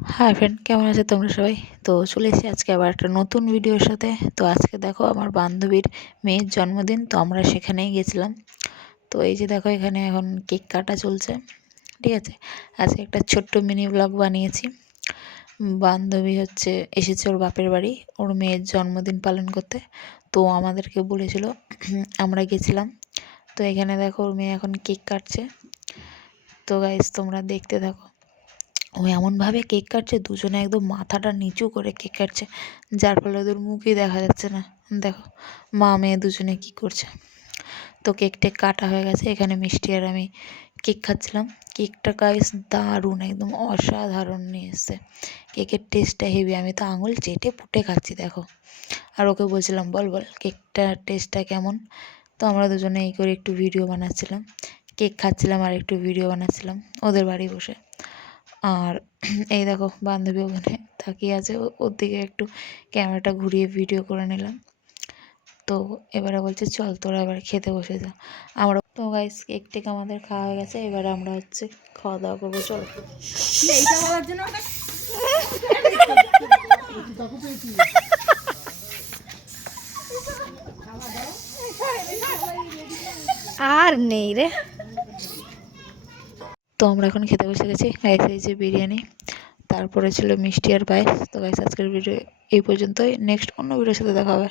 Hi friend, কেমন আছো তোমরা সবাই? তো চলে এসেছি আজকে আবার একটা নতুন ভিডিওর সাথে। তো আজকে দেখো আমার বান্ধবীর মেয়ের জন্মদিন, তো আমরা সেখানেই গেছিলাম। তো এই যে দেখো এখানে এখন কেক কাটা চলছে, ঠিক আছে। আজকে একটা ছোট্ট মিনি ব্লগ বানিয়েছি। বান্ধবী এসেছে ওর বাপের বাড়ি ওর মেয়ের জন্মদিন পালন করতে। তো আমাদেরকে বলেছিল, আমরা গেছিলাম। তো এখানে দেখো ওর মেয়ে এখন কেক কাটছে। তো গাইস তোমরা দেখতে থাকো। ও এমনভাবে কেক কাটছে, দুজনে একদম মাথাটা নিচু করে কেক কাটছে, যার ফলে ওদের মুখই দেখা যাচ্ছে না। দেখো মা মেয়ে দুজনে কি করছে। তো কেকটা কাটা হয়ে গেছে, এখানে মিষ্টি আর আমি কেক খাচ্ছিলাম। কেকটা গাইস দারুণ, একদম অসাধারণ নিয়ে এসছে। কেকের টেস্টটা হেভি, আমি তো আঙুল চেটে পুটে খাচ্ছি দেখো। আর ওকে বলছিলাম বল বল কেকটার টেস্টটা কেমন। তো আমরা দুজনে এই করে একটু ভিডিও বানাচ্ছিলাম, কেক খাচ্ছিলাম আর একটু ভিডিও বানাচ্ছিলাম ওদের বাড়ি বসে। আর এই দেখো বান্ধবী ওখানে তাকিয়ে আছে, ওর দিকে একটু ক্যামেরাটা ঘুরিয়ে ভিডিও করে নিলাম। তো এবারে বলছে চল তোরা এবার খেতে বসে যা। আমরা তো গাইস কেক টেক আমাদের খাওয়া হয়ে গেছে, এবারে আমরা খাওয়া দাওয়া করবো, চলো। আর নেই রে। তো আমরা এখন খেতে বসে গেছি। গাইস এই যে বিরিয়ানি, তারপরে ছিল মিষ্টি আর পায়েস। তো গাইস আজকের ভিডিও এই পর্যন্তই, নেক্সট অন্য ভিডিওর সাথে দেখা হবে।